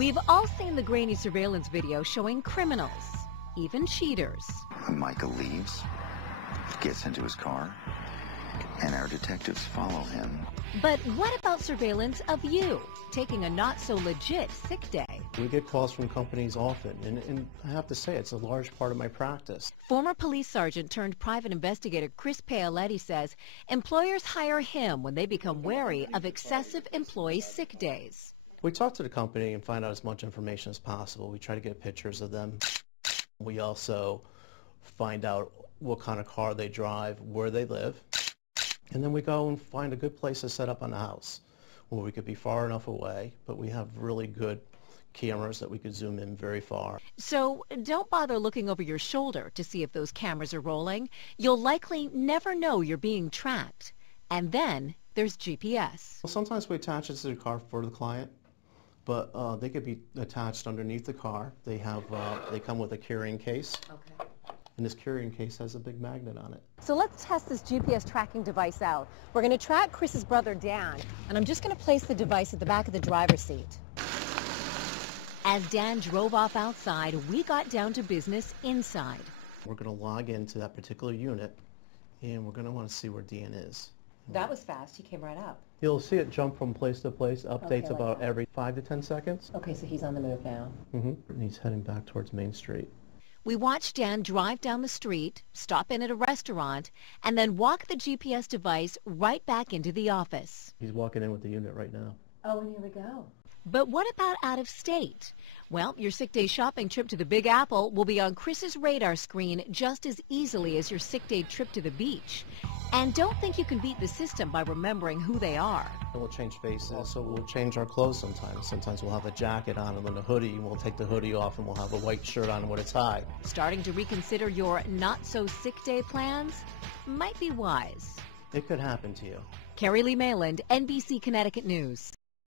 We've all seen the grainy surveillance video showing criminals, even cheaters. Michael leaves, gets into his car, and our detectives follow him. But what about surveillance of you, taking a not-so-legit sick day? We get calls from companies often, and I have to say it's a large part of my practice. Former police sergeant turned private investigator Chris Paoletti says employers hire him when they become wary of excessive employee sick days. We talk to the company and find out as much information as possible. We try to get pictures of them. We also find out what kind of car they drive, where they live, and then we go and find a good place to set up on the house where we could be far enough away, but we have really good cameras that we could zoom in very far. So don't bother looking over your shoulder to see if those cameras are rolling. You'll likely never know you're being tracked. And then there's GPS. Sometimes we attach it to the car for the client, but they could be attached underneath the car. They have, they come with a carrying case. Okay. And this carrying case has a big magnet on it. So let's test this GPS tracking device out. We're going to track Chris's brother, Dan, and I'm just going to place the device at the back of the driver's seat. As Dan drove off outside, we got down to business inside. We're going to log into that particular unit, and we're going to want to see where Dan is. That was fast. He came right up. You'll see it jump from place to place, updates like about that. every 5 to 10 seconds. Okay, so he's on the move now. And he's heading back towards Main Street. We watched Dan drive down the street, stop in at a restaurant, and then walk the GPS device right back into the office. He's walking in with the unit right now. Oh, and here we go. But what about out of state? Well, your sick day shopping trip to the Big Apple will be on Chris's radar screen just as easily as your sick day trip to the beach. And don't think you can beat the system by remembering who they are. We'll change faces, so we'll change our clothes sometimes. Sometimes we'll have a jacket on and then a hoodie, and we'll take the hoodie off and we'll have a white shirt on with a tie. Starting to reconsider your not-so-sick day plans might be wise. It could happen to you. Carrie Lee Mayland, NBC Connecticut News.